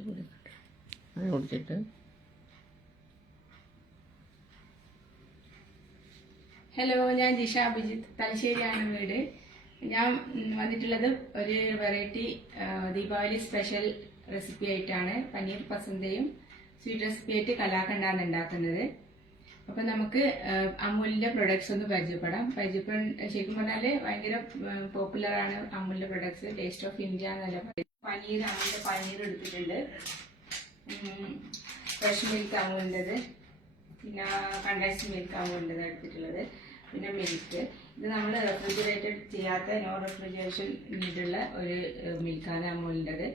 അത് കുടിച്ചിട്ട് ഹലോ, ഞാൻ ജിഷ അഭിജിത്ത്, തലശ്ശേരിയാണ് വീട്. ഞാൻ വന്നിട്ടുള്ളത് ഒരു വെറൈറ്റി ദീപാവലി സ്പെഷ്യൽ റെസിപ്പി ആയിട്ടാണ്. പനീർ പസന്തയും സ്വീറ്റ് റെസിപ്പി ആയിട്ട് കലാക്കണ്ടാണ് ഉണ്ടാക്കുന്നത്. അപ്പൊ നമുക്ക് അമൂലിന്റെ പ്രൊഡക്ട്സ് ഒന്ന് പരിചയപ്പെടാം. ശരിക്കും പറഞ്ഞാല് ഭയങ്കര പോപ്പുലർ ആണ് അമൂലിന്റെ പ്രൊഡക്ട്സ്. ടേസ്റ്റ് ഓഫ് ഇന്ത്യ എന്നല്ല പറയും. അമൂലിന്റെ പനീർ എടുത്തിട്ടുണ്ട്, ഫ്രഷ് മിൽക്ക് അമൂലിൻ്റെത്, പിന്നെ കണ്ടൻസ്ഡ് മിൽക്ക് അമൂലിൻ്റെത് എടുത്തിട്ടുള്ളത്, പിന്നെ മിൽക്ക്. ഇത് നമ്മൾ റെഫ്രിജറേറ്റഡ് ചെയ്യാത്ത നോ റെഫ്രിജറേഷൻ നീഡുള്ള ഒരു മിൽക്കാണ് അമൂലിൻ്റെത്.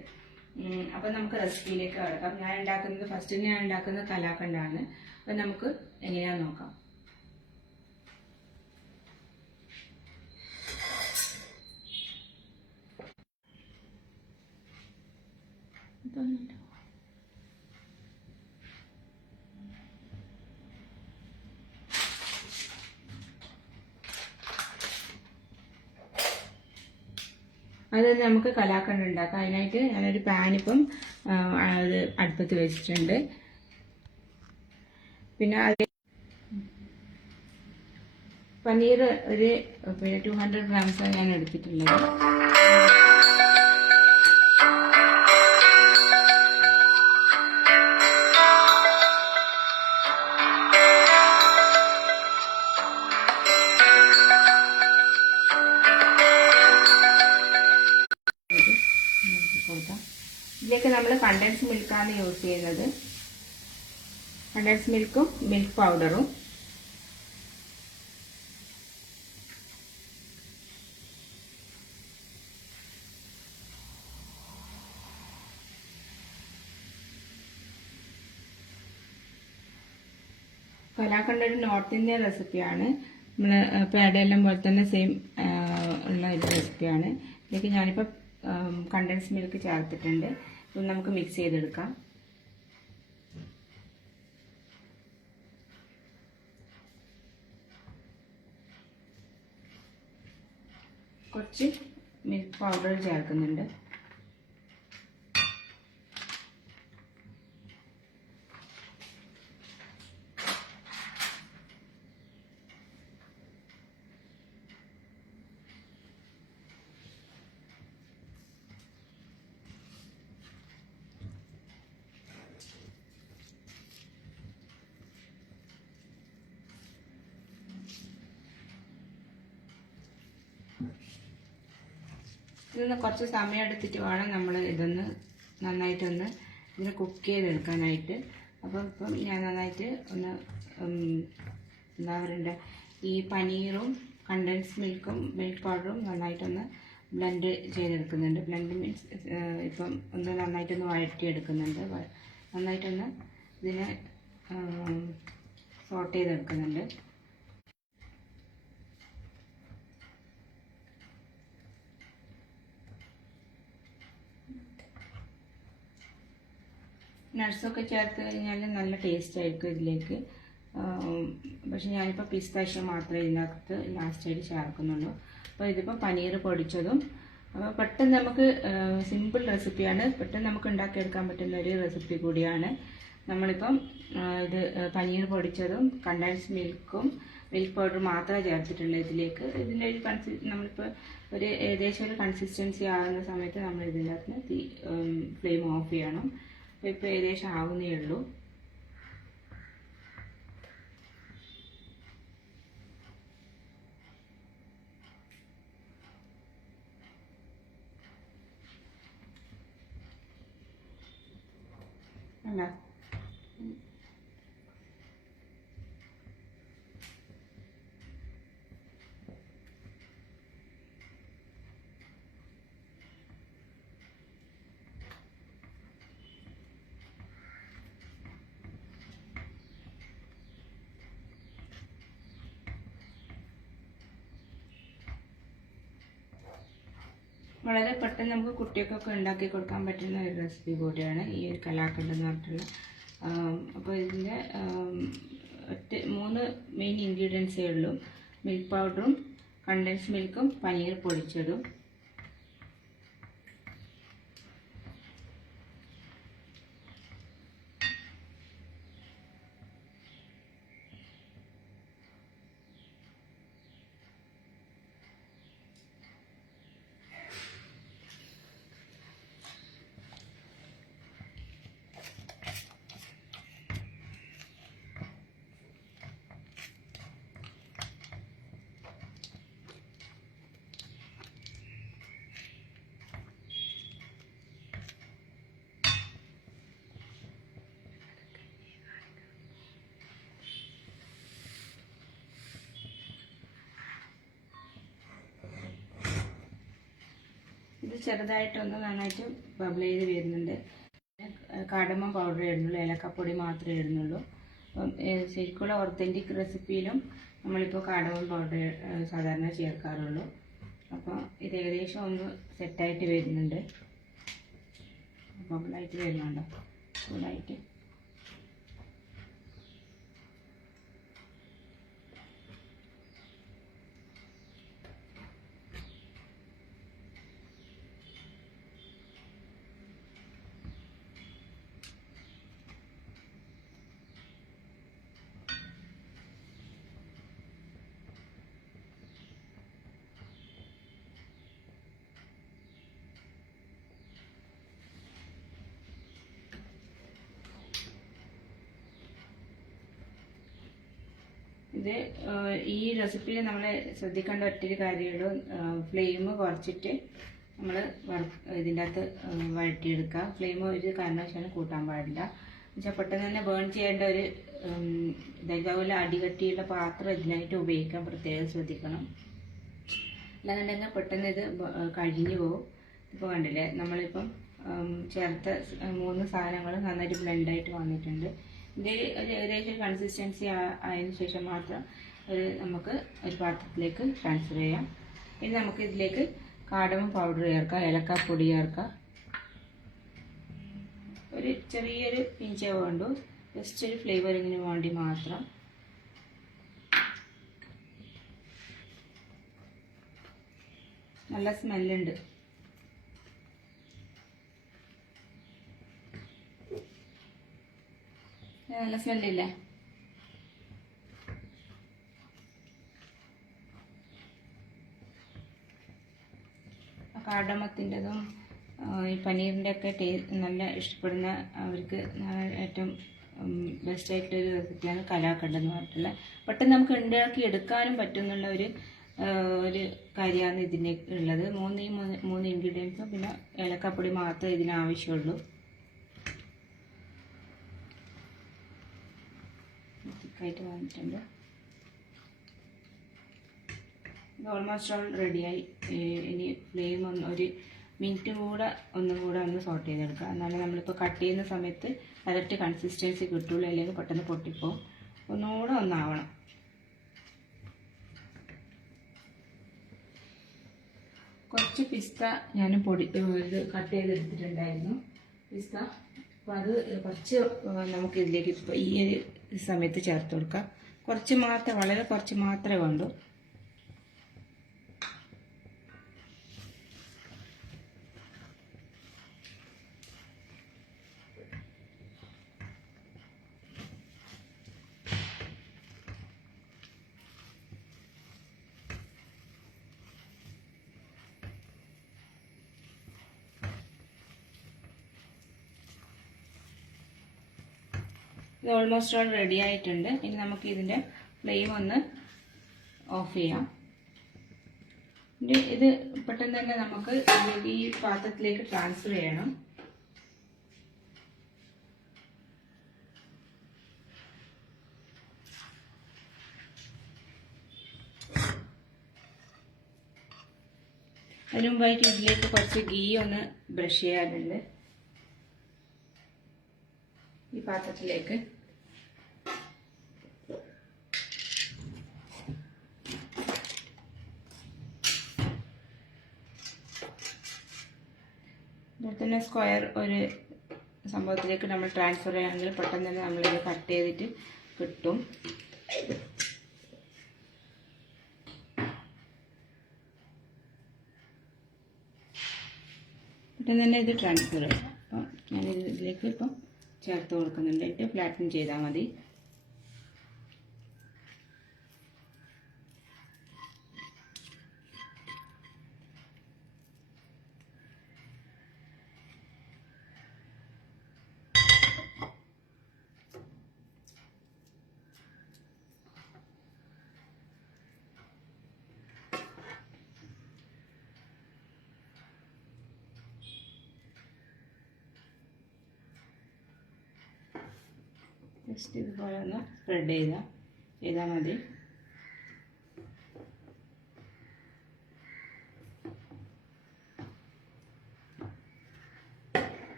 അപ്പം നമുക്ക് റെസിപ്പിയിലേക്ക് കിടക്കാം. ഫസ്റ്റ് ഞാൻ ഉണ്ടാക്കുന്നത് കലാക്കണ്ടാണ്. അപ്പം നമുക്ക് എങ്ങനെയാന്ന് നോക്കാം. അത് നമുക്ക് കലാക്കണ്ട് ഉണ്ടാക്കാം. അതിനായിട്ട് ഞാനൊരു പാനിപ്പം അത് അടുപ്പത്ത് വെച്ചിട്ടുണ്ട്. പിന്നെ പനീർ ഒരു 200 ഗ്രാംസാണ് ഞാൻ എടുത്തിട്ടുള്ളത്. ഇതിലേക്ക് നമ്മൾ കണ്ടൻസ് മിൽക്കാണ് യൂസ് ചെയ്യുന്നത്. കണ്ടൻസ് മിൽക്കും മിൽക്ക് പൗഡറും. കലാക്കണ്ട ഒരു നോർത്ത് ഇന്ത്യൻ റെസിപ്പിയാണ്. നമ്മൾ പേടയെല്ലാം പോലെ തന്നെ സെയിം ഉള്ള ഒരു റെസിപ്പിയാണ്. ഇതിലേക്ക് ഞാനിപ്പോൾ കണ്ടൻസ് മിൽക്ക് ചേർത്തിട്ടുണ്ട്. ഇത് നമുക്ക് മിക്സ് ചെയ്തെടുക്കാം. കുറച്ച് മിൽക്ക് പൗഡർ ചേർക്കുന്നുണ്ട്. ഇതൊന്ന് കുറച്ച് സമയം എടുത്തിട്ട് വേണം നമ്മൾ ഇതൊന്ന് നന്നായിട്ടൊന്ന് ഇതിനെ കുക്ക് ചെയ്തെടുക്കാനായിട്ട്. അപ്പോൾ ഇപ്പം ഞാൻ നന്നായിട്ട് ഒന്ന് എന്താ പറയണ്ട, ഈ പനീറും കണ്ടൻസ് മിൽക്കും മിൽക്ക് പൗഡറും നന്നായിട്ടൊന്ന് ബ്ലെൻഡ് ചെയ്തെടുക്കുന്നുണ്ട്. ബ്ലെൻഡ് മീൻസ് ഇപ്പം ഒന്ന് നന്നായിട്ടൊന്ന് വഴറ്റിയെടുക്കുന്നുണ്ട്. നന്നായിട്ടൊന്ന് ഇതിനെ സോട്ട് ചെയ്തെടുക്കുന്നുണ്ട്. നട്ട്സൊക്കെ ചേർത്ത് കഴിഞ്ഞാൽ നല്ല ടേസ്റ്റ് ആയിരിക്കും ഇതിലേക്ക്. പക്ഷെ ഞാനിപ്പോൾ പിസ്താഷ്യ മാത്രമേ ഇതിനകത്ത് ലാസ്റ്റായിട്ട് ചേർക്കുന്നുള്ളൂ. അപ്പോൾ ഇതിപ്പോൾ പനീർ പൊടിച്ചതും, അപ്പോൾ പെട്ടെന്ന് നമുക്ക് സിമ്പിൾ റെസിപ്പിയാണ്, പെട്ടെന്ന് നമുക്ക് ഉണ്ടാക്കിയെടുക്കാൻ പറ്റുന്ന ഒരു റെസിപ്പി കൂടിയാണ്. നമ്മളിപ്പം ഇത് പനീർ പൊടിച്ചതും കണ്ടൻസ് മിൽക്കും മിൽക്ക് പൗഡർ മാത്രമേ ചേർത്തിട്ടുള്ളൂ ഇതിലേക്ക്. ഇതിൻ്റെ ഒരു നമ്മളിപ്പോൾ ഒരു ഏകദേശം ഒരു കൺസിസ്റ്റൻസി ആകുന്ന സമയത്ത് നമ്മൾ ഇതിൻ്റെ അകത്ത് ഫ്ലെയിം ഓഫ് ചെയ്യണം. ഇപ്പോൾ ഏകദേശം ആവുന്നേ ഉള്ളൂ. അല്ല, വളരെ പെട്ടെന്ന് നമുക്ക് കുട്ടികൾക്കൊക്കെ ഉണ്ടാക്കി കൊടുക്കാൻ പറ്റുന്ന ഒരു റെസിപ്പി കൂടിയാണ് ഈ ഒരു കലാക്കണ്ട് എന്ന് പറഞ്ഞിട്ടുള്ള. അപ്പോൾ ഇതിൻ്റെ 3 മെയിൻ ഇൻഗ്രീഡിയൻസേ ഉള്ളൂ. മിൽക്ക് പൗഡറും കണ്ടൻസ് മിൽക്കും പനീർ പൊടിച്ചതും. ഇത് ചെറുതായിട്ടൊന്ന് നന്നായിട്ട് ബബിൾ ചെയ്ത് വരുന്നുണ്ട്. കാർഡമം പൗഡർ ഇടുന്നുള്ളൂ, ഏലക്കപ്പൊടി മാത്രമേ ഇടുന്നുള്ളൂ. അപ്പം ശരിക്കുള്ള ഒത്തൻറ്റിക് റെസിപ്പിയിലും നമ്മളിപ്പോൾ കാർഡമം പൗഡർ സാധാരണ ചേർക്കാറുള്ളൂ. അപ്പോൾ ഇത് ഏകദേശം ഒന്ന് സെറ്റായിട്ട് വരുന്നുണ്ട്. ബബിളായിട്ട് വരുന്നുണ്ടോ ചൂടായിട്ട്. ഇത് ഈ റെസിപ്പിയിൽ നമ്മൾ ശ്രദ്ധിക്കേണ്ട ഒറ്റൊരു കാര്യമുള്ളൂ, ഫ്ലെയിം കുറച്ചിട്ട് നമ്മൾ ഇതിൻ്റെ അകത്ത് വഴറ്റിയെടുക്കുക. ഫ്ലെയിം ഒരു കാരണവശാലും കൂട്ടാൻ പാടില്ല. എന്നുവെച്ചാൽ പെട്ടെന്ന് തന്നെ ബേൺ ചെയ്യേണ്ട ഒരു ഇതേപോലെ അടികട്ടിയുള്ള പാത്രം ഇതിനായിട്ട് ഉപയോഗിക്കാൻ പ്രത്യേകം ശ്രദ്ധിക്കണം. അല്ലാന്നുണ്ടെങ്കിൽ പെട്ടെന്ന് ഇത് കഴിഞ്ഞു പോകും. ഇപ്പോൾ കണ്ടില്ലേ, നമ്മളിപ്പം ചേർത്ത 3 സാധനങ്ങൾ നന്നായിട്ട് ബ്ലെൻഡായിട്ട് വന്നിട്ടുണ്ട്. ഇതിൻ്റെ ഒരു ഏകദേശം കൺസിസ്റ്റൻസി ആയതിനു ശേഷം മാത്രം നമുക്ക് ഒരു പാത്രത്തിലേക്ക് ട്രാൻസ്ഫർ ചെയ്യാം. ഇനി നമുക്ക് ഇതിലേക്ക് കാർഡമം പൗഡർ ചേർക്കാം, ഏലക്കാപ്പൊടി ചേർക്കാം. ഒരു ചെറിയൊരു പിഞ്ചേ വേണ്ടു, ജസ്റ്റ് ഒരു ഫ്ലേവറിങ്ങിന് വേണ്ടി മാത്രം. നല്ല സ്മെല്ലുണ്ട്. നല്ല സ്മെല്ലില്ലേ? കാർഡമത്തിൻ്റെതും ഈ പനീറിൻ്റെ ഒക്കെ നല്ല ഇഷ്ടപ്പെടുന്ന അവർക്ക് ഏറ്റവും ബെസ്റ്റായിട്ടൊരു റെസിപ്പിയാണ് കലാക്കണ്ട് എന്ന് പറഞ്ഞിട്ടുള്ള. പെട്ടെന്ന് നമുക്ക് ഉണ്ടാക്കി എടുക്കാനും പറ്റുന്നുള്ള ഒരു കാര്യമാണ് ഇതിന് ഉള്ളത്. 3 ഇൻഗ്രീഡിയൻസും പിന്നെ ഏലക്കാപ്പൊടി മാത്രമേ ഇതിനാവശ്യമുള്ളൂ. തിക്കായിട്ട് വന്നിട്ടുണ്ട്. ഇത് ഓൾമോസ്റ്റ് ഓൾ റെഡിയായി. ഇനി ഫ്ലെയിം ഒരു മിനിറ്റ് കൂടെ ഒന്ന് സോട്ട് ചെയ്തെടുക്കുക. എന്നാലും നമ്മളിപ്പോൾ കട്ട് ചെയ്യുന്ന സമയത്ത് കറക്റ്റ് കൺസിസ്റ്റൻസി കിട്ടുള്ളൂ, അല്ലെങ്കിൽ പെട്ടെന്ന് പൊട്ടിപ്പോവും. ഒന്നുകൂടെ ഒന്നാവണം. കുറച്ച് പിസ്ത ഞാൻ ഇത് കട്ട് ചെയ്തെടുത്തിട്ടുണ്ടായിരുന്നു പിസ്ത. അപ്പോൾ അത് കുറച്ച് നമുക്ക് ഇതിലേക്ക് ഇപ്പോൾ ഈ ഒരു സമയത്ത് ചേർത്ത് കൊടുക്കാം. കുറച്ച് മാത്രം, വളരെ കുറച്ച് മാത്രമേ വേണ്ടൂ. ഇത് ഓൾമോസ്റ്റ് ഓൾ റെഡി ആയിട്ടുണ്ട്. ഇനി നമുക്ക് ഇതിൻ്റെ ഫ്ലെയിം ഒന്ന് ഓഫ് ചെയ്യാം. ഇത് പെട്ടെന്ന് തന്നെ നമുക്ക് ഈ പാത്രത്തിലേക്ക് ട്രാൻസ്ഫർ ചെയ്യണം. അതിന് മുമ്പായിട്ട് ഇതിലേക്ക് കുറച്ച് ഗീ ഒന്ന് ബ്രഷ് ചെയ്യാറുണ്ട് ഈ പാത്രത്തിലേക്ക്. ഇതിൽ തന്നെ സ്ക്വയർ ഒരു സംഭവത്തിലേക്ക് നമ്മൾ ട്രാൻസ്ഫർ ചെയ്യുകയാണെങ്കിൽ പെട്ടെന്ന് തന്നെ നമ്മളിത് കട്ട് ചെയ്തിട്ട് കിട്ടും. പെട്ടെന്ന് തന്നെ ഇത് ട്രാൻസ്ഫർ ചെയ്യും. അപ്പം ഞാനിതിലേക്ക് ഇപ്പം ചേർത്ത് കൊടുക്കുന്നുണ്ട്. ഇട്ട് ഫ്ലാറ്റൻ ചെയ്താൽ മതി. ജസ്റ്റ് ഇതുപോലെ ഒന്ന് സ്പ്രെഡ് ചെയ്താൽ മതി.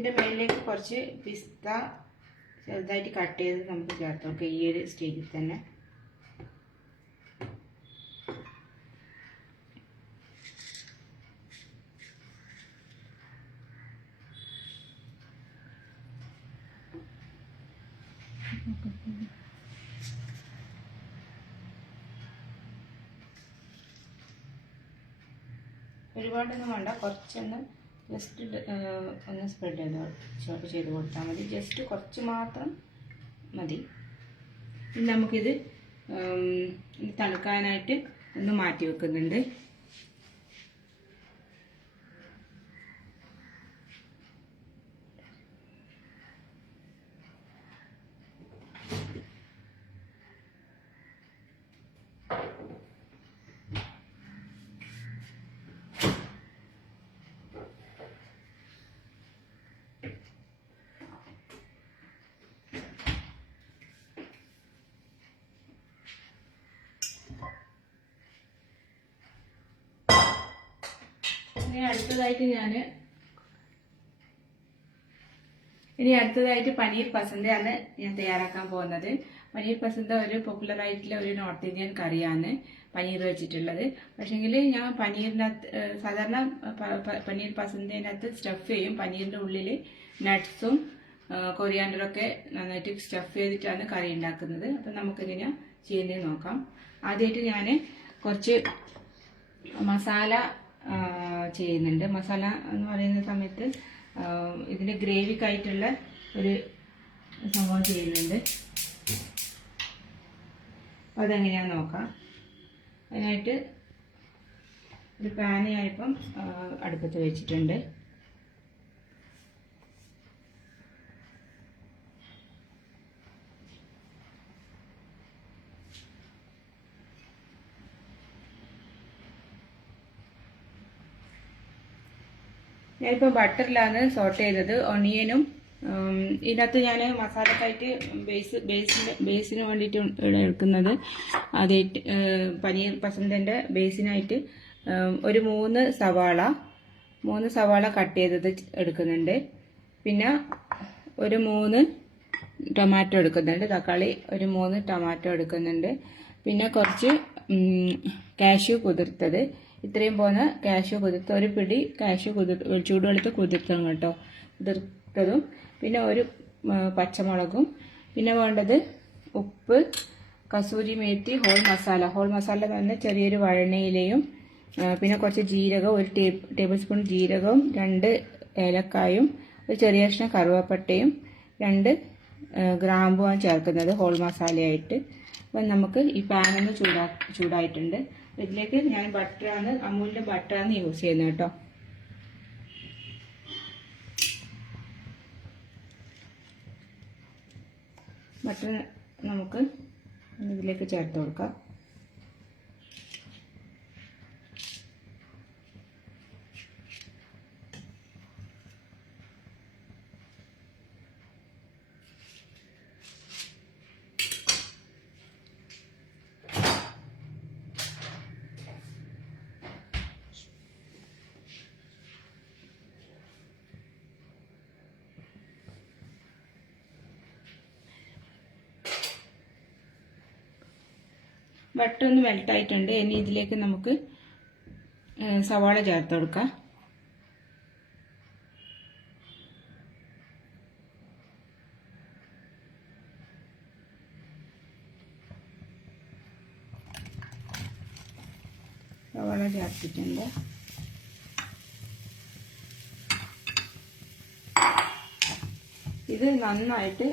ഇതിൻ്റെ മേലിലേക്ക് കുറച്ച് പിസ്ത ചെറുതായിട്ട് കട്ട് ചെയ്ത് നമുക്ക് ചേർത്ത് നോക്കാം ഈ ഒരു സ്റ്റേജിൽ തന്നെ. ഒരുപാടൊന്നും വേണ്ട, കുറച്ചൊന്ന് ജസ്റ്റ് ഒന്ന് സ്പ്രെഡ് ചെയ്ത് കൊടുത്താൽ മതി. ജസ്റ്റ് കുറച്ച് മാത്രം മതി. ഇനി നമുക്കിത് തണുക്കാനായിട്ട് ഒന്ന് മാറ്റി വെക്കുന്നുണ്ട്. ഇനി അടുത്തതായിട്ട് പനീർ പസന്തയാണ് ഞാൻ തയ്യാറാക്കാൻ പോകുന്നത്. പനീർ പസന്ത ഒരു പോപ്പുലർ ആയിട്ടുള്ള ഒരു നോർത്ത് ഇന്ത്യൻ കറിയാണ് പനീർ വെച്ചിട്ടുള്ളത്. പക്ഷേങ്കിൽ ഞാൻ പനീറിനകത്ത് സാധാരണ പനീർ പസന്തേനകത്ത് സ്റ്റഫ് ചെയ്യും. പനീറിൻ്റെ ഉള്ളിൽ നട്ട്സും കൊറിയാൻഡറൊക്കെ നന്നായിട്ട് സ്റ്റഫ് ചെയ്തിട്ടാണ് കറി ഉണ്ടാക്കുന്നത്. അപ്പം നമുക്കിങ്ങനെ ചെയ്യുന്നത് നോക്കാം. ആദ്യമായിട്ട് ഞാൻ കുറച്ച് മസാല ചെയ്യുന്നുണ്ട്. മസാല എന്ന് പറയുന്ന സമയത്ത് ഇതിൻ്റെ ഗ്രേവിക്കായിട്ടുള്ള ഒരു സംഭവം ചെയ്യുന്നുണ്ട്. അതെങ്ങനെയാണെന്ന് നോക്കാം. അതിനായിട്ട് ഒരു പാൻ ഞാനിപ്പം അടുപ്പത്ത് വെച്ചിട്ടുണ്ട്. ഞാനിപ്പോൾ ബട്ടറിലാണ് സോട്ട് ചെയ്തത്. ഒണിയനും ഇതിനകത്ത് ഞാൻ മസാലക്കായിട്ട് ബേസിന് വേണ്ടിയിട്ട് എടുക്കുന്നത്. ആദ്യമായിട്ട് പനീർ പസന്തൻ്റെ ബേസിനായിട്ട് ഒരു 3 സവാള കട്ട് ചെയ്തത് എടുക്കുന്നുണ്ട്. പിന്നെ ഒരു 3 ടൊമാറ്റോ എടുക്കുന്നുണ്ട്. തക്കാളി ഒരു 3 ടൊമാറ്റോ എടുക്കുന്നുണ്ട്. പിന്നെ കുറച്ച് കാഷ്യൂ കുതിർത്തത്, ഇത്രയും പോകുന്ന കാഷ്യൂ കുതിർത്ത ഒരു പിടി കാഷ്യൂ ചൂടുവെള്ളത്തിൽ കുതിർത്തതും കേട്ടോ, കുതിർത്തതും. പിന്നെ ഒരു പച്ചമുളകും. പിന്നെ വേണ്ടത് ഉപ്പ്, കസൂരി മേത്തി, ഹോൾ മസാല തന്നെ ചെറിയൊരു വഴണയിലയും, പിന്നെ കുറച്ച് ജീരകം, ഒരു ടേബിൾ സ്പൂൺ ജീരകവും, 2 ഏലക്കായും, ഒരു ചെറിയ കഷ്ണം കറുവപ്പട്ടയും, 2 ഗ്രാമ്പുമാണ് ചേർക്കുന്നത് ഹോൾ മസാലയായിട്ട്. അപ്പം നമുക്ക് ഈ പാനൊന്ന് ചൂടായിട്ടുണ്ട്. ഇതിലേക്ക് ഞാൻ അമൂലിൻ്റെ ബട്ടറാണ് യൂസ് ചെയ്യുന്നത് കേട്ടോ. ബട്ടർ നമുക്ക് ഇതിലേക്ക് ചേർത്ത് കൊടുക്കാം. ബട്ടർ ഒന്ന് മെൽട്ടായിട്ടുണ്ട്. ഇനി ഇതിലേക്ക് നമുക്ക് സവാള ചേർത്ത് കൊടുക്കാം. സവാള ചേർത്തിട്ടുണ്ട്. ഇത് നന്നായിട്ട്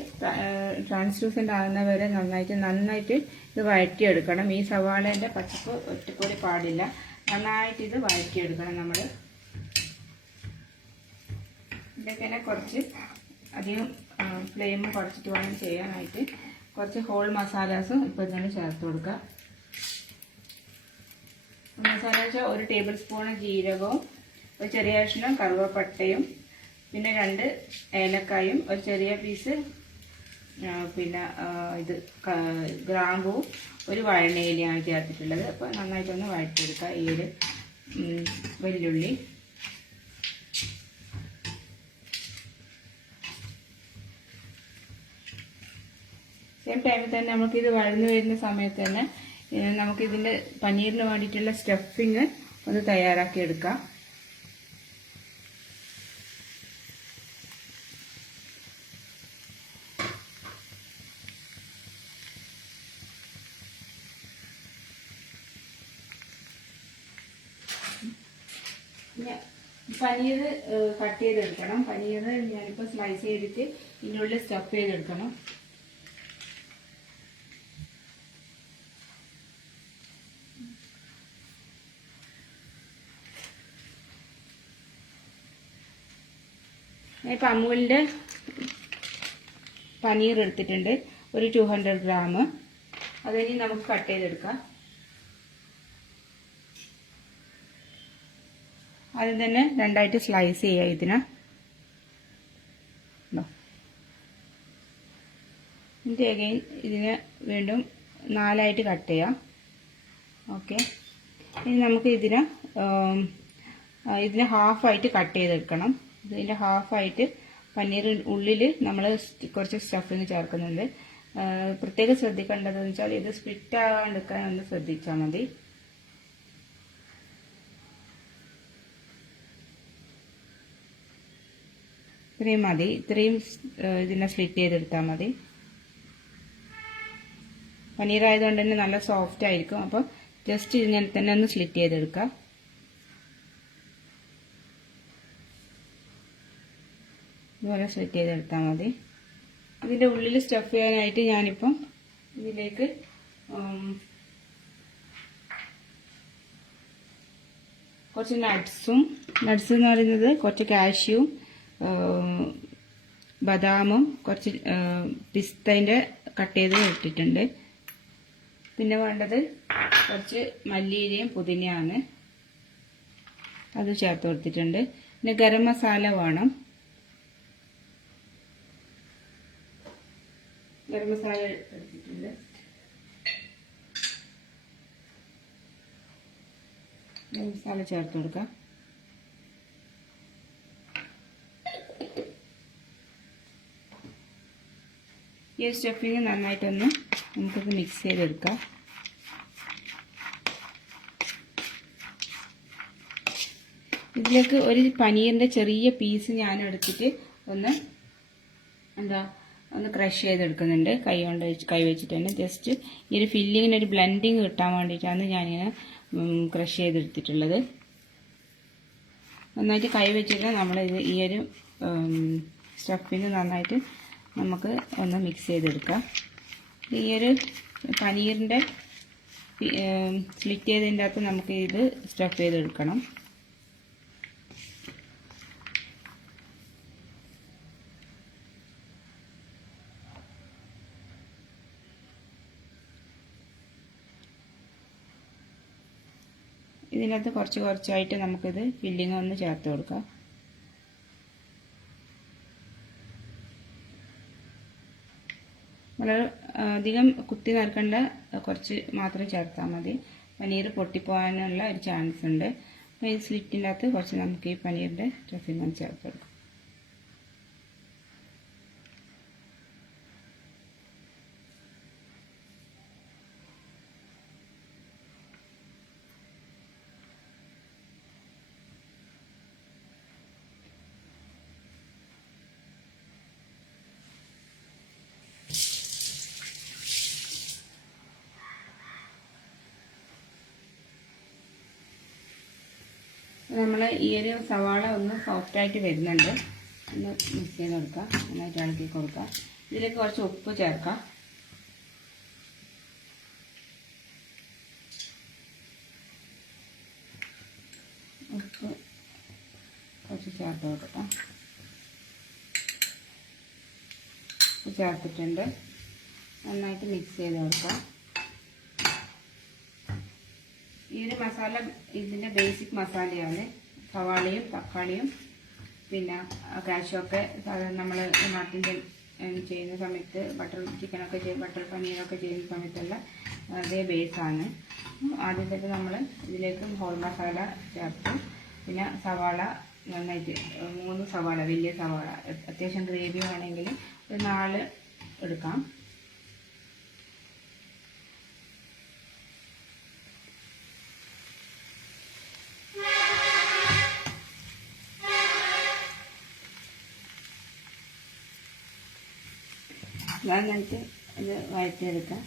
ട്രാൻസ്ലൂസൻ്റ് ആകുന്ന വരെ നന്നായിട്ട് ഇത് വഴറ്റിയെടുക്കണം. ഈ സവാളേൻ്റെ പച്ചപ്പ് ഒറ്റപ്പൊടി പാടില്ല. നന്നായിട്ട് ഇത് വഴറ്റിയെടുക്കണം നമ്മൾ. ഇതൊക്കെ കുറച്ച് അധികം ഫ്ലെയിം കുറച്ചിട്ട് വേണം ചെയ്യാനായിട്ട്. കുറച്ച് ഹോൾ മസാലാസും ഇപ്പോൾ തന്നെ ചേർത്ത് കൊടുക്കുക. മസാല വെച്ചാൽ ഒരു ടേബിൾ സ്പൂൺ ജീരകവും, ഒരു ചെറിയ കഷ്ണം കറുവപ്പട്ടയും, പിന്നെ 2 ഏലക്കായും, ഒരു ചെറിയ പീസ് പിന്നെ ഇത് ഗ്രാമ്പുവും, ഒരു വഴണയിലയാണ് ചേർത്തിട്ടുള്ളത്. അപ്പോൾ നന്നായിട്ടൊന്ന് വഴറ്റിയെടുക്കുക. ഈ ഒരു വെല്ലുള്ളി ടൈമിൽ തന്നെ നമുക്കിത് വഴന്നു വരുന്ന സമയത്ത് തന്നെ നമുക്കിതിൻ്റെ പനീറിന് വേണ്ടിയിട്ടുള്ള സ്റ്റഫിങ് ഒന്ന് തയ്യാറാക്കി എടുക്കാം. പനീർ കട്ട് ചെയ്തെടുക്കണം. പനീർ ഞാനിപ്പോൾ സ്ലൈസ് ചെയ്തിട്ട് ഇതിനുള്ളിൽ സ്റ്റഫ് ചെയ്തെടുക്കണം. ഇപ്പം അമൂലിൻ്റെ പനീർ എടുത്തിട്ടുണ്ട്, ഒരു 200 ഗ്രാം. അതിനി നമുക്ക് കട്ട് ചെയ്തെടുക്കാം. ആദ്യം തന്നെ രണ്ടായിട്ട് സ്ലൈസ് ചെയ്യുക. എന്നിട്ട് അഗൈൻ ഇതിനെ വീണ്ടും 4ആയിട്ട് കട്ട് ചെയ്യാം. ഓക്കെ, ഇനി നമുക്ക് ഇതിനെ ഹാഫായിട്ട് കട്ട് ചെയ്തെടുക്കണം. ഇതിൻ്റെ ഹാഫായിട്ട് പനീർ ഉള്ളിൽ നമ്മൾ കുറച്ച് സ്റ്റഫിങ് ചേർക്കുന്നുണ്ട്. പ്രത്യേകം ശ്രദ്ധിക്കേണ്ടതെന്ന് വെച്ചാൽ ഇത് സ്പ്ലിറ്റ് ആകാണ്ടിരിക്കാൻ ഒന്ന് ശ്രദ്ധിച്ചാൽ മതി. ഇത്രയും മതി. ഇത്രയും ഇതിനെ സ്പ്ലിറ്റ് ചെയ്തെടുത്താൽ മതി. പനീർ ആയതുകൊണ്ട് തന്നെ നല്ല സോഫ്റ്റ് ആയിരിക്കും. അപ്പോൾ ജസ്റ്റ് ഇങ്ങനെ തന്നെ ഒന്ന് സ്ലിറ്റ് ചെയ്തെടുക്കാം. ഇതുപോലെ സ്ലിറ്റ് ചെയ്തെടുത്താൽ മതി. ഇതിൻ്റെ ഉള്ളിൽ സ്റ്റഫ് ചെയ്യാനായിട്ട് ഞാനിപ്പം ഇതിലേക്ക് കുറച്ച് നട്ട്സ് എന്ന് പറയുന്നത് കുറച്ച് കാഷ്യൂം ബദാമും കുറച്ച് പിസ്തേൻ്റെ കട്ട് ചെയ്ത് ഇട്ടിട്ടുണ്ട്. പിന്നെ വേണ്ടത് കുറച്ച് മല്ലിയിലയും പുതിനയാണ്, അത് ചേർത്ത് കൊടുത്തിട്ടുണ്ട്. പിന്നെ ഗരം മസാല വേണം. ഗരം മസാല എടുത്തിട്ടുണ്ട്. ഗരം മസാല ചേർത്ത് കൊടുക്കാം. ഈ സ്റ്റഫിങ് നന്നായിട്ടൊന്ന് നമുക്കൊന്ന് മിക്സ് ചെയ്തെടുക്കാം. ഇതിലേക്ക് ഒരു പനീറിൻ്റെ ചെറിയ പീസ് ഞാൻ എടുത്തിട്ട് ഒന്ന് ക്രഷ് ചെയ്തെടുക്കുന്നുണ്ട്. കൈ വെച്ചിട്ട് തന്നെ ജസ്റ്റ് ഈ ഒരു ഫില്ലിങ്ങിന് ഒരു ബ്ലെൻഡിങ് കിട്ടാൻ വേണ്ടിയിട്ടാണ് ഞാനിങ്ങനെ ക്രഷ് ചെയ്തെടുത്തിട്ടുള്ളത്. നന്നായിട്ട് കൈ വെച്ചിട്ട് നമ്മളിത് ഈ ഒരു സ്റ്റഫിങ് നന്നായിട്ട് നമുക്ക് ഒന്ന് മിക്സ് ചെയ്തെടുക്കാം. ഈ ഒരു പനീറിൻ്റെ സ്ലിറ്റ് ചെയ്തതിൻ്റെ അകത്ത് നമുക്ക് ഇത് സ്റ്റഫ് ചെയ്തെടുക്കണം. ഇതിനകത്ത് കുറച്ചായിട്ട് നമുക്കിത് ഫില്ലിങ് ഒന്ന് ചേർത്ത് കൊടുക്കാം. വളരെ അധികം കുത്തി നിറക്കേണ്ട, കുറച്ച് മാത്രം ചേർത്താൽ മതി. പനീർ പൊട്ടിപ്പോകാനുള്ള ഒരു ചാൻസ് ഉണ്ട്. അപ്പോൾ ഈ സ്ലിറ്റിൻ്റെ അകത്ത് കുറച്ച് നമുക്ക് ഈ പനീറിൻ്റെ സ്റ്റഫിങ് ഒന്ന് ചേർത്ത് കൊടുക്കാം. നമ്മൾ ഈ ഒരു സവാള ഒന്ന് സോഫ്റ്റായിട്ട് വരുന്നുണ്ട്. ഒന്ന് മിക്സ് ചെയ്ത് കൊടുക്കാം, നന്നായിട്ട് ഇളക്കി കൊടുക്കാം. ഇതിലേക്ക് കുറച്ച് ഉപ്പ് ചേർക്കാം. ഉപ്പ് കുറച്ച് ചേർത്ത് കൊടുക്കാം. ഉപ്പ് ചേർത്തിട്ടുണ്ട്. നന്നായിട്ട് മിക്സ് ചെയ്ത് കൊടുക്കാം. ഈ ഒരു മസാല ഇതിൻ്റെ ബേസിക് മസാലയാണ്. സവാളയും തക്കാളിയും പിന്നെ കാഷ്യൊക്കെ സാധാരണ നമ്മൾ നാട്ടിൽ ചെയ്യുന്ന സമയത്ത് ബട്ടർ പനീറൊക്കെ ചെയ്യുന്ന സമയത്തുള്ള അതേ ബേസാണ്. ആദ്യം തന്നെ നമ്മൾ ഇതിലേക്ക് ഹോൾ മസാല ചേർത്തു. പിന്നെ സവാള നന്നായിട്ട് 3 സവാള, വലിയ സവാള, അത്യാവശ്യം ഗ്രേവി വേണമെങ്കിൽ ഒരു 4 എടുക്കാം. നന്നായിട്ട് ഇത് വഴറ്റിയെടുക്കാം.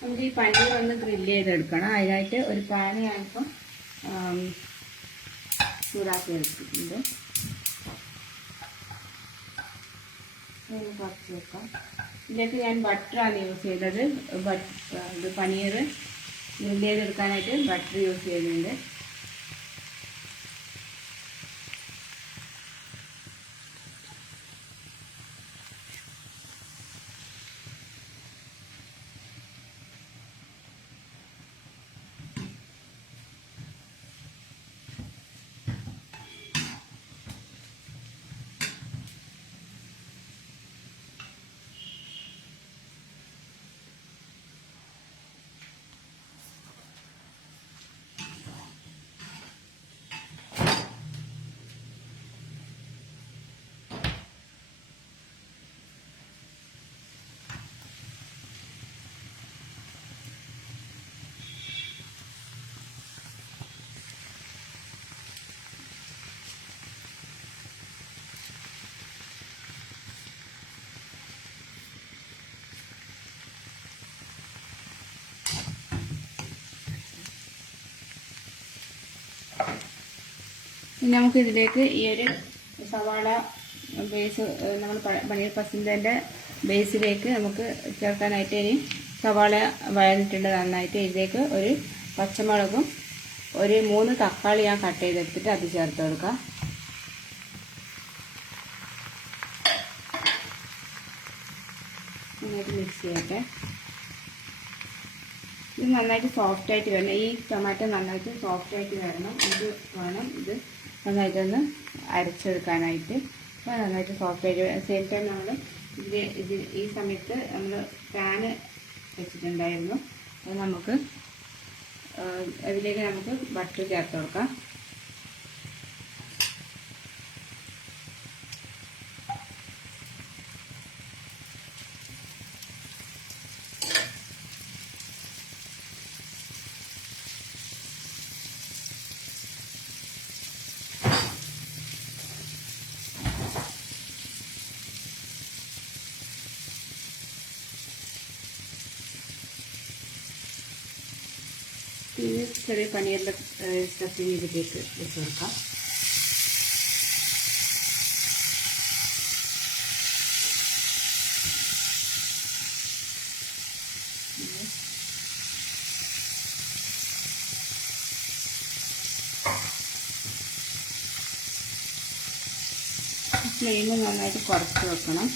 നമുക്ക് ഈ പനീർ ഒന്ന് ഗ്രില്ല് ചെയ്തെടുക്കണം. അതിനായിട്ട് ഒരു പാൻ ഞാനിപ്പം ചൂടാക്കി എടുത്തിട്ടുണ്ട്. കുറച്ച് വെക്കാം. ഇതിലേക്ക് ഞാൻ ബട്ടറാണ് യൂസ് ചെയ്തത്. ഇത് പനീർ ഗ്രില്ല് ചെയ്തെടുക്കാനായിട്ട് ബട്ടർ യൂസ് ചെയ്യുന്നുണ്ട്. നമുക്ക് ഇതിലേക്ക് ഈ ഒരു സവാള ബേസ് നമ്മൾ പനീർ പസന്തിൻ്റെ ബേസിലേക്ക് നമുക്ക് ചേർക്കാനായിട്ട് ഇനി സവാള വഴന്നിട്ടുണ്ട് നന്നായിട്ട്. ഇതിലേക്ക് ഒരു പച്ചമുളകും ഒരു 3 തക്കാളി ഞാൻ കട്ട് ചെയ്തെടുത്തിട്ട് അത് ചേർത്ത് കൊടുക്കാം. നന്നായിട്ട് മിക്സ് ചെയ്യട്ടെ. ഇത് നന്നായിട്ട് സോഫ്റ്റായിട്ട് വരണം. ഈ ടൊമാറ്റോ നന്നായിട്ട് സോഫ്റ്റായിട്ട് വരണം. ഇത് വേണം ഇത് നന്നായിട്ടൊന്ന് അരച്ചെടുക്കാനായിട്ട്. അപ്പോൾ നന്നായിട്ട് സോഫ്റ്റായിട്ട് സെയിം ടൈം നമ്മൾ ഈ സമയത്ത് നമ്മൾ പാന് വെച്ചിട്ടുണ്ടായിരുന്നു. അപ്പോൾ നമുക്ക് അതിലേക്ക് നമുക്ക് ബട്ടർ ചേർത്ത് കൊടുക്കാം. ഇത് ചെറിയ പനീറിൻ്റെ സ്റ്റഫിങ് ഇതിലേക്ക് വെച്ച് കൊടുക്കാം. ഫ്ലെയിം നന്നായിട്ട് കുറച്ച് വെക്കണം.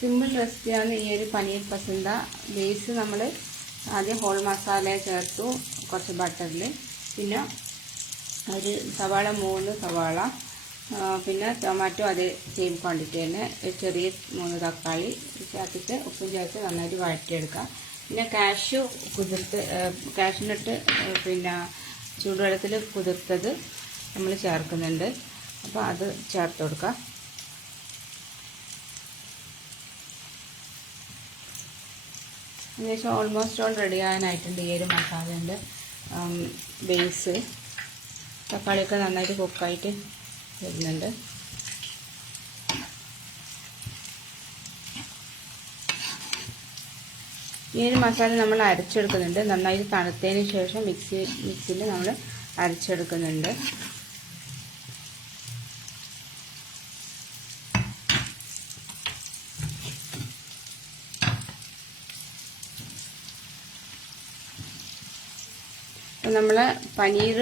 സിമ്പിൾ റെസിപ്പിയാണ് ഈ ഒരു പനീർ പസന്ത. ബേസ് നമ്മൾ ആദ്യം ഹോൾ മസാല ചേർത്തു, കുറച്ച് ബട്ടറിൽ, പിന്നെ ഒരു സവാള 3 സവാള, പിന്നെ ടൊമാറ്റോ അതേ സെയിം ക്വാണ്ടിറ്റി തന്നെ, ചെറിയ 3 തക്കാളി ചേർത്തിട്ട് ഉപ്പും ചേർത്ത് നന്നായിട്ട് വഴറ്റിയെടുക്കുക. പിന്നെ കാഷ്യൂനട്ട് പിന്നെ ചൂടുവെള്ളത്തിൽ കുതിർത്തത് നമ്മൾ ചേർക്കുന്നുണ്ട്. അപ്പോൾ അത് ചേർത്ത് കൊടുക്കുക. ഏകദേശം ഓൾമോസ്റ്റ് ഓൾ റെഡി ആകാനായിട്ടുണ്ട് ഈ ഒരു മസാലേൻ്റെ ബേസ്. തക്കാളിയൊക്കെ നന്നായിട്ട് കുക്കായിട്ട് വരുന്നുണ്ട്. ഈ ഒരു മസാല നമ്മൾ അരച്ചെടുക്കുന്നുണ്ട്. നന്നായിട്ട് തണുത്തതിന് ശേഷം മിക്സിയിൽ നമ്മൾ അരച്ചെടുക്കുന്നുണ്ട്. നമ്മൾ പനീർ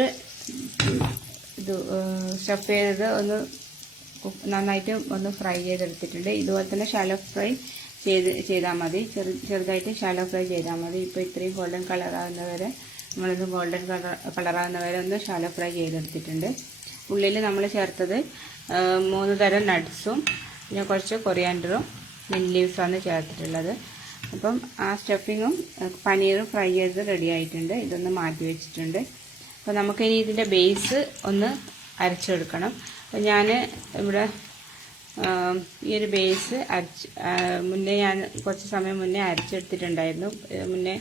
ഇത് സ്റ്റഫ് ചെയ്തത് നന്നായിട്ട് ഫ്രൈ ചെയ്തെടുത്തിട്ടുണ്ട്. ഇതുപോലെ തന്നെ ഷാലോ ഫ്രൈ ചെയ്താൽ മതി, ചെറുതായിട്ട് ഷാലോ ഫ്രൈ ചെയ്താൽ മതി. ഇപ്പോൾ ഇത്രയും ഗോൾഡൻ കളറാകുന്നവരെ ഗോൾഡൻ കളറാകുന്നവരെ ഒന്ന് ഷാലോ ഫ്രൈ ചെയ്തെടുത്തിട്ടുണ്ട്. ഉള്ളിൽ നമ്മൾ ചേർത്തത് 3 തരം നട്ട്സും പിന്നെ കുറച്ച് കൊറിയാൻഡറും മിന്റ് ലീവ്സാണ് ചേർത്തിട്ടുള്ളത്. അപ്പം ആ സ്റ്റഫിങ്ങും പനീറും ഫ്രൈ ചെയ്ത് റെഡി ആയിട്ടുണ്ട്. ഇതൊന്ന് മാറ്റി വെച്ചിട്ടുണ്ട്. അപ്പോൾ നമുക്കിനി ഇതിൻ്റെ ബേസ് ഒന്ന് അരച്ചെടുക്കണം. അപ്പോൾ ഞാൻ ഇവിടെ ഈ ഒരു ബേസ് മുന്നേ ഞാൻ കുറച്ച് സമയം മുന്നേ അരച്ചെടുത്തിട്ടുണ്ടായിരുന്നു. മുന്നേ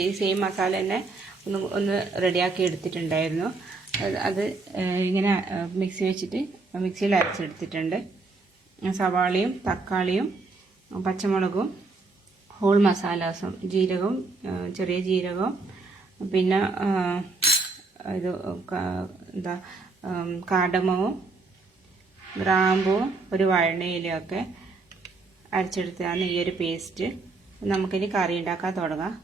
ഈ സെയിം മസാല തന്നെ ഒന്ന് റെഡിയാക്കി എടുത്തിട്ടുണ്ടായിരുന്നു. അത് ഇങ്ങനെ മിക്സിയിൽ അരച്ചെടുത്തിട്ടുണ്ട്. സവാളയും തക്കാളിയും പച്ചമുളകും ഹോൾ മസാലാസും ജീരകവും ചെറിയ ജീരകവും പിന്നെ ഇത് കാടമവും ഗ്രാമ്പും ഒരു വഴണയിലൊക്കെ അരച്ചെടുത്തതാണ് ഈ ഒരു പേസ്റ്റ്. നമുക്കിനി കറി ഉണ്ടാക്കാൻ തുടങ്ങാം.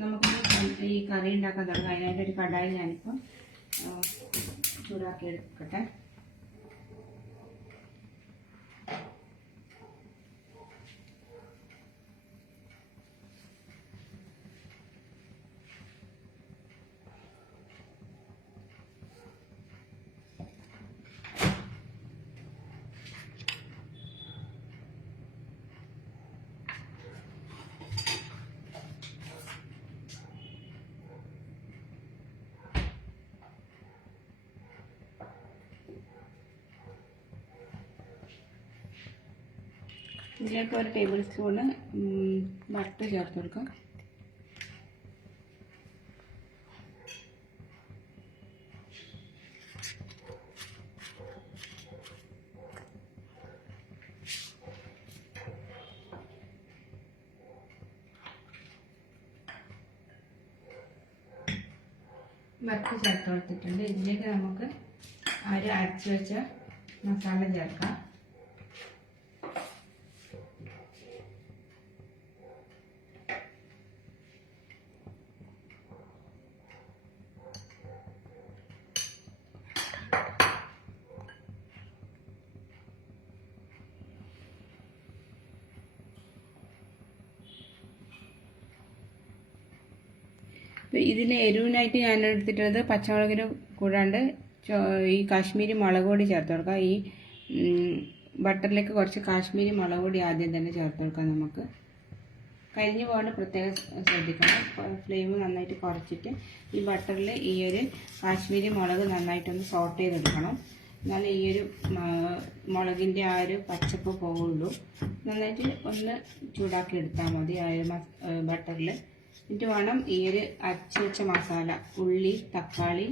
നമുക്ക് ഈ കറി ഉണ്ടാക്കാൻ തുടങ്ങാം. അതിനായിട്ട് ഒരു കടായി ഞാനിപ്പോൾ ചൂടാക്കി എടുക്കട്ടെ. ഇതിലേക്ക് 1 ടേബിൾ സ്പൂണ് ബട്ടർ ചേർത്ത് കൊടുക്കാം. ബട്ടർ ചേർത്ത് കൊടുത്തിട്ടുണ്ട്. ഇതിലേക്ക് നമുക്ക് അരച്ച് വെച്ച മസാല ചേർക്കാം. ഇതിന് എരിവിനായിട്ട് ഞാൻ എടുത്തിട്ടുള്ളത് പച്ചമുളകിന് കൂടാണ്ട് ഈ കാശ്മീരി മുളക് പൊടി ചേർത്ത് കൊടുക്കാം. ഈ ബട്ടറിലേക്ക് കുറച്ച് കാശ്മീരി മുളക് പൊടി ആദ്യം തന്നെ ചേർത്ത് കൊടുക്കാം. നമുക്ക് കരിഞ്ഞു പോകാണ്ട് പ്രത്യേകം ശ്രദ്ധിക്കണം. ഫ്ലെയിം നന്നായിട്ട് കുറച്ചിട്ട് ഈ ബട്ടറിൽ ഈ ഒരു കാശ്മീരി മുളക് നന്നായിട്ടൊന്ന് സോട്ട് ചെയ്തെടുക്കണം. എന്നാലും ഈ ഒരു മുളകിൻ്റെ ആ ഒരു പച്ചപ്പ് പോവുള്ളൂ. നന്നായിട്ട് ഒന്ന് ചൂടാക്കി എടുത്താൽ മതി ആ ഒരു ബട്ടറിൽ. എന്നിട്ട് വേണം ഈ ഒരു അരച്ച് വെച്ച മസാല, ഉള്ളി, തക്കാളി,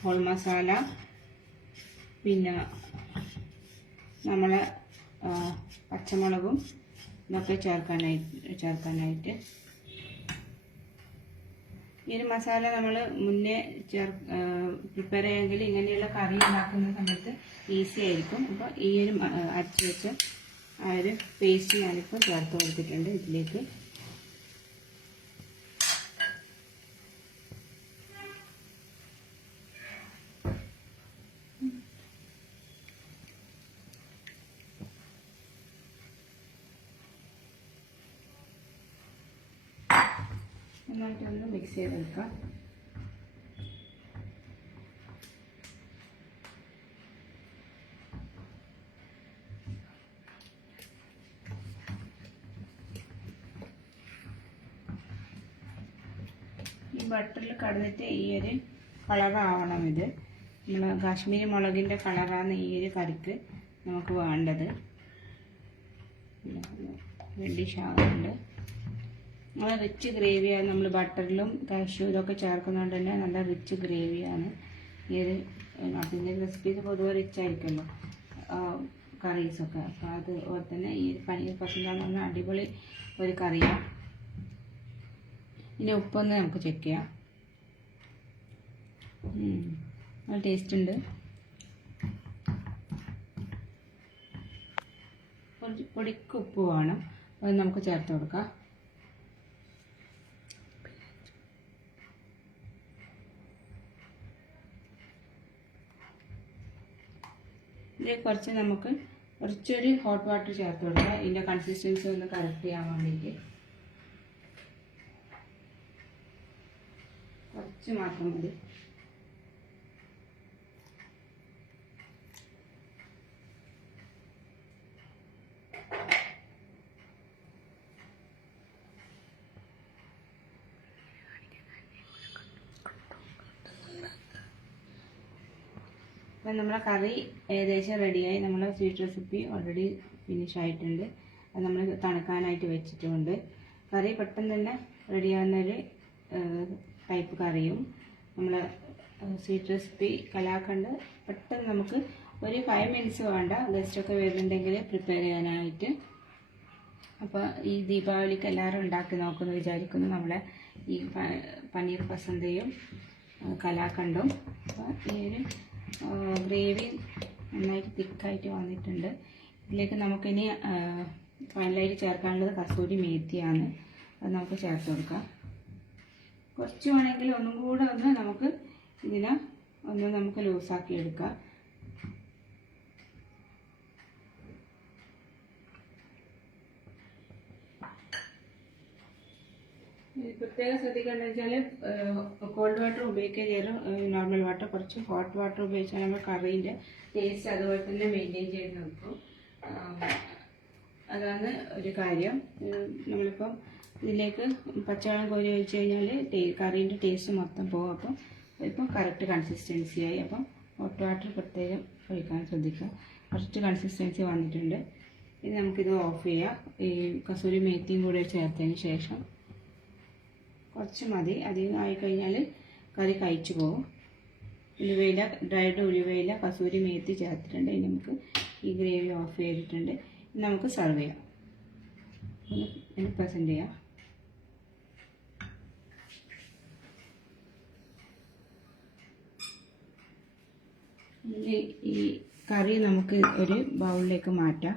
ഹോൾ മസാല, പിന്നെ നമ്മളെ പച്ചമുളകും ഇതൊക്കെ ചേർക്കാനായിട്ട്. ഈ ഒരു മസാല നമ്മൾ മുന്നേ പ്രിപ്പയർ ചെയ്യുമെങ്കിൽ ഇങ്ങനെയുള്ള കറി ഉണ്ടാക്കുന്ന സമയത്ത് ഈസി ആയിരിക്കും. അപ്പോൾ ഈ ഒരു അരച്ച് വെച്ച ആ ഒരു പേസ്റ്റ് ഞാനിപ്പോൾ ചേർത്ത് കൊടുത്തിട്ടുണ്ട് ഇതിലേക്ക്. നന്നായിട്ടൊന്ന് മിക്സ് ചെയ്തെടുക്കാം. ഈ ബട്ടറിൽ കടന്നിട്ട് ഈ ഒരു കളറാവണം. ഇത് നമ്മൾ കാശ്മീരി മുളകിൻ്റെ കളറാണ് ഈ ഒരു കറിക്ക് നമുക്ക് വേണ്ടത്. റെഡിഷ് ആകുന്നുണ്ട്. നല്ല റിച്ച് ഗ്രേവിയാണ്. നമ്മൾ ബട്ടറിലും കാഷ്യൂരൊക്കെ ചേർക്കുന്നതുകൊണ്ട് തന്നെ നല്ല റിച്ച് ഗ്രേവിയാണ് ഈ ഒരു നോർത്ത് ഇന്ത്യൻ റെസിപ്പീസ്. പൊതുവെ റിച്ച് ആയിരിക്കുമല്ലോ കറീസൊക്കെ. അപ്പോൾ അതുപോലെ തന്നെ ഈ പനീർ പസന്ത എന്ന് പറഞ്ഞാൽ അടിപൊളി ഒരു കറിയാണ്. ഇതിൻ്റെ ഉപ്പൊന്ന് നമുക്ക് ചെക്ക് ചെയ്യാം. നല്ല ടേസ്റ്റ് ഉണ്ട്. കുറച്ച് പൊടിക്ക് ഉപ്പ് വേണം, അത് നമുക്ക് ചേർത്ത് കൊടുക്കാം. ഇതിൽ കുറച്ച് നമുക്ക് കുറച്ചൊരു ഹോട്ട് വാട്ടർ ചേർത്ത് കൊടുക്കാം. ഇതിൻ്റെ കൺസിസ്റ്റൻസി ഒന്ന് കറക്റ്റ് ചെയ്യാൻ വേണ്ടിയിട്ട് കുറച്ച് മാത്രം മതി. അപ്പം നമ്മളെ കറി ഏകദേശം റെഡിയായി. നമ്മളെ സ്വീറ്റ് റെസിപ്പി ഓൾറെഡി ഫിനിഷ് ആയിട്ടുണ്ട്. അത് നമ്മൾ തണുക്കാനായിട്ട് വെച്ചിട്ടുണ്ട്. കറി പെട്ടെന്ന് തന്നെ റെഡിയാകുന്നൊരു ടൈപ്പ് കറിയും നമ്മളെ സ്വീറ്റ് റെസിപ്പി കലാക്കണ്ട്. പെട്ടെന്ന് നമുക്ക് ഒരു 5 മിനിറ്റ്സ് വേണ്ട, ഗസ്റ്റൊക്കെ വരുന്നുണ്ടെങ്കിൽ പ്രിപ്പയർ ചെയ്യാനായിട്ട്. അപ്പോൾ ഈ ദീപാവലിക്ക് എല്ലാവരും ഉണ്ടാക്കി നോക്കുമെന്ന് വിചാരിക്കുന്നു നമ്മളെ ഈ പനീർ പസന്തയും കലാക്കണ്ടും. അപ്പോൾ ഈ ഒരു ഗ്രേവി നന്നായിട്ട് തിക്കായിട്ട് വന്നിട്ടുണ്ട്. ഇതിലേക്ക് നമുക്കിനി ഫൈനലായിട്ട് ചേർക്കാനുള്ളത് കസൂരി മേത്തിയാണ്. അത് നമുക്ക് ചേർത്ത് കൊടുക്കാം. കുറച്ച് വേണമെങ്കിൽ ഒന്നും കൂടെ ഒന്ന് നമുക്ക് ഇതിനെ ഒന്ന് നമുക്ക് ലൂസാക്കി എടുക്കാം. പ്രത്യേകം ശ്രദ്ധിക്കേണ്ടത് വെച്ചാൽ കോൾഡ് വാട്ടർ ഉപയോഗിക്കുക ചെയ്യും, നോർമൽ വാട്ടർ. കുറച്ച് ഹോട്ട് വാട്ടർ ഉപയോഗിച്ചാൽ നമ്മൾ കറീൻ്റെ ടേസ്റ്റ് അതുപോലെ തന്നെ മെയിൻറ്റെയിൻ ചെയ്ത് നോക്കും. അതാണ് ഒരു കാര്യം. നമ്മളിപ്പം ഇതിലേക്ക് പച്ചവെള്ളം കോരി ഒഴിച്ച് കഴിഞ്ഞാൽ കറീൻ്റെ ടേസ്റ്റ് മൊത്തം പോകും. അപ്പം ഇപ്പം കറക്റ്റ് കൺസിസ്റ്റൻസിയായി. അപ്പം ഹോട്ട് വാട്ടർ പ്രത്യേകം ഒഴിക്കാൻ ശ്രദ്ധിക്കുക. കറക്റ്റ് കൺസിസ്റ്റൻസി വന്നിട്ടുണ്ട്. ഇനി നമുക്കിത് ഓഫ് ചെയ്യാം. ഈ കസൂരി മേത്തിയും കൂടെ ചേർത്തതിന് ശേഷം കുറച്ച് മതി. അധികം ആയിക്കഴിഞ്ഞാൽ കറി കഴിച്ചു പോകും. ഉലുവയില, ഡ്രൈഡ് ഉലുവയില, കസൂരി മേത്തി ചേർത്തിട്ടുണ്ട്. ഇനി നമുക്ക് ഈ ഗ്രേവി ഓഫ് ചെയ്തിട്ടുണ്ട്. നമുക്ക് സെർവ് ചെയ്യാം. ഒന്ന് പ്രസൻറ്റ് ചെയ്യാം. ഈ കറി നമുക്ക് ഒരു ബൗളിലേക്ക് മാറ്റാം.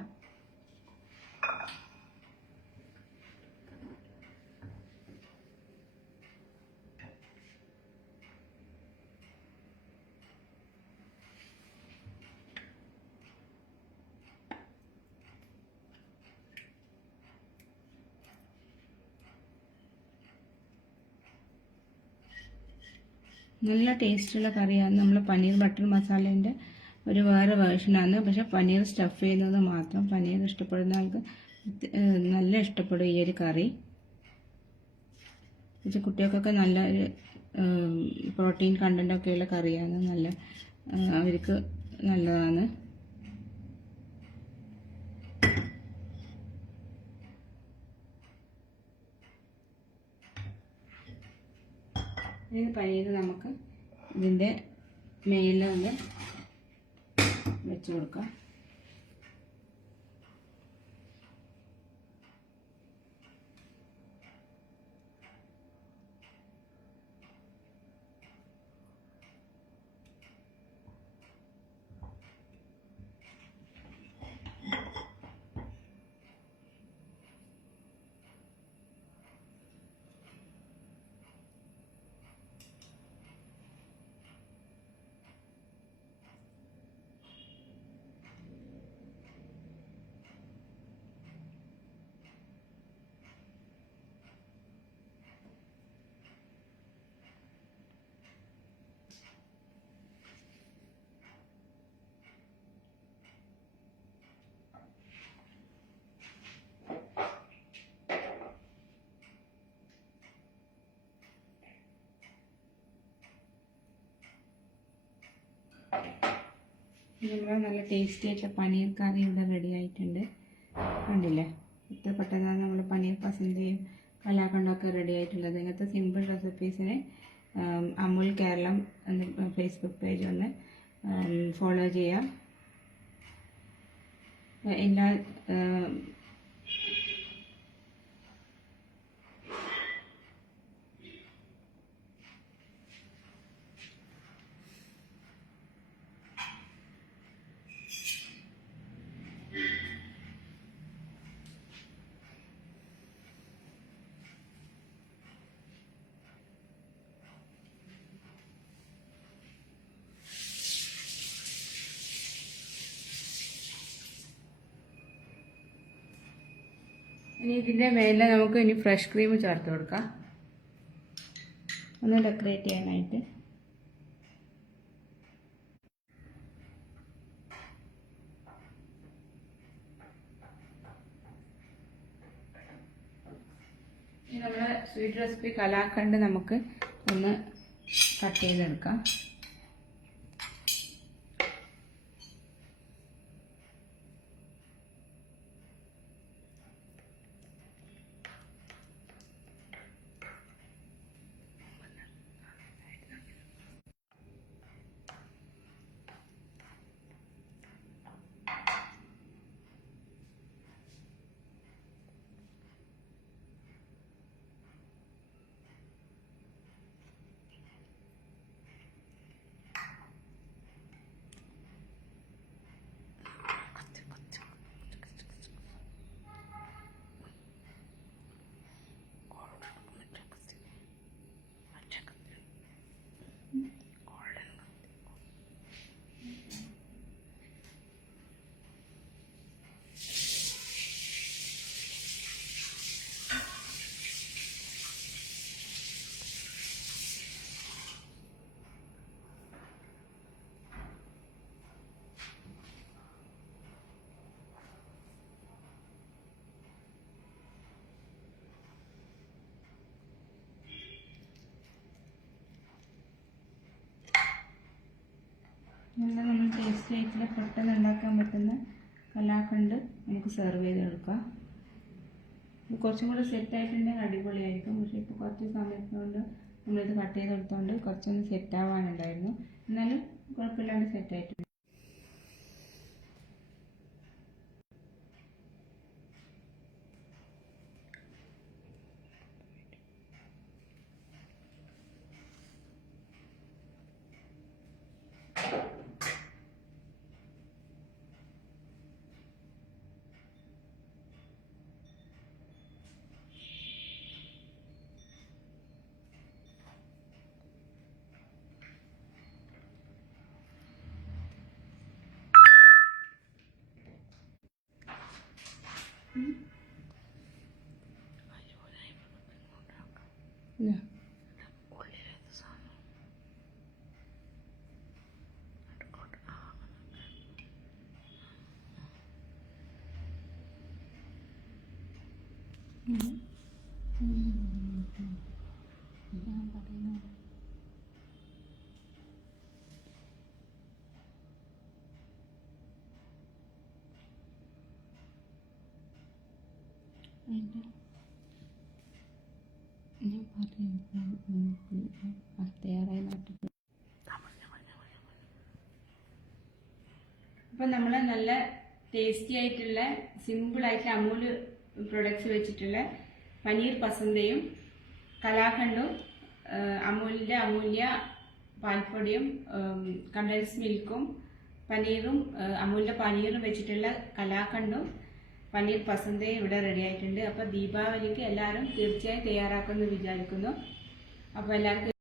നല്ല ടേസ്റ്റുള്ള കറിയാണ്. നമ്മൾ പനീർ ബട്ടർ മസാലേൻ്റെ ഒരു വേറെ വേർഷനാണ്. പക്ഷെ പനീർ സ്റ്റഫ് ചെയ്യുന്നത് മാത്രം. പനീർ ഇഷ്ടപ്പെടുന്ന ആൾക്ക് നല്ല ഇഷ്ടപ്പെടും ഈ ഒരു കറി. പക്ഷെ കുട്ടികൾക്കൊക്കെ നല്ല ഒരു പ്രോട്ടീൻ കണ്ടൻ്റൊക്കെയുള്ള കറിയാണ്. നല്ല അവർക്ക് നല്ലതാണ്. ഇനി പനീർ നമുക്ക് ഇതിൻ്റെ മേലിലൊന്ന് വെച്ച് കൊടുക്കാം. നമ്മുടെ നല്ല ടേസ്റ്റി ആയിട്ടുള്ള പനീർ കറി ഇവിടെ റെഡി ആയിട്ടുണ്ട്. കണ്ടില്ലേ, ഇത്ര പെട്ടെന്നാണ് നമ്മൾ പനീർ പസന്തയും കലാക്കണ്ടൊക്കെ റെഡി ആയിട്ടുള്ളത്. ഇങ്ങനത്തെ സിമ്പിൾ റെസിപ്പീസിന് അമുൽ കേരളം എന്ന ഫേസ്ബുക്ക് പേജ് ഒന്ന് ഫോളോ ചെയ്യാം. എല്ലാ ഇനി ഇതിൻ്റെ മേലെ നമുക്ക് ഇനി ഫ്രഷ് ക്രീം ചേർത്ത് കൊടുക്കാം, ഒന്ന് ഡെക്കറേറ്റ് ചെയ്യാനായിട്ട്. ഇനി നമ്മുടെ സ്വീറ്റ് റെസിപ്പി കലാക്കണ്ട് നമുക്ക് ഒന്ന് കട്ട് ചെയ്തെടുക്കാം. നല്ല നമ്മൾ ടേസ്റ്റി ആയിട്ടുള്ള പെട്ടെന്ന് ഉണ്ടാക്കാൻ പറ്റുന്ന കലാക്കണ്ട് നമുക്ക് സെർവ് ചെയ്തെടുക്കാം. ഇത് കുറച്ചും കൂടെ സെറ്റായിട്ടുണ്ടെങ്കിൽ അടിപൊളിയായിരിക്കും. പക്ഷേ ഇപ്പോൾ കുറച്ച് സമയത്തുകൊണ്ട് നമ്മളിത് കട്ട് ചെയ്തെടുത്തുകൊണ്ട് കുറച്ചൊന്ന് സെറ്റാവാനുണ്ടായിരുന്നു. എന്നാലും കുഴപ്പമില്ലാണ്ട് സെറ്റായിട്ടുണ്ട്. തയ്യാറായി നാട്ടിൽ. അപ്പം നമ്മൾ നല്ല ടേസ്റ്റി ആയിട്ടുള്ള സിമ്പിളായിട്ട് അമൂൽ പ്രൊഡക്ട്സ് വെച്ചിട്ടുള്ള പനീർ പസന്തയും കലാഖണ്ടും അമൂലിൻ്റെ അമൂല്യ പാൽപ്പൊടിയും കണ്ടൻസ് മിൽക്കും പനീറും അമൂലിൻ്റെ പനീറും വെച്ചിട്ടുള്ള കലാഖണ്ടും പനീർ പസന്തയും ഇവിടെ റെഡി ആയിട്ടുണ്ട്. അപ്പോൾ ദീപാവലിക്ക് എല്ലാവരും തീർച്ചയായും തയ്യാറാക്കുമെന്ന് വിചാരിക്കുന്നു. അപ്പോൾ എല്ലാവർക്കും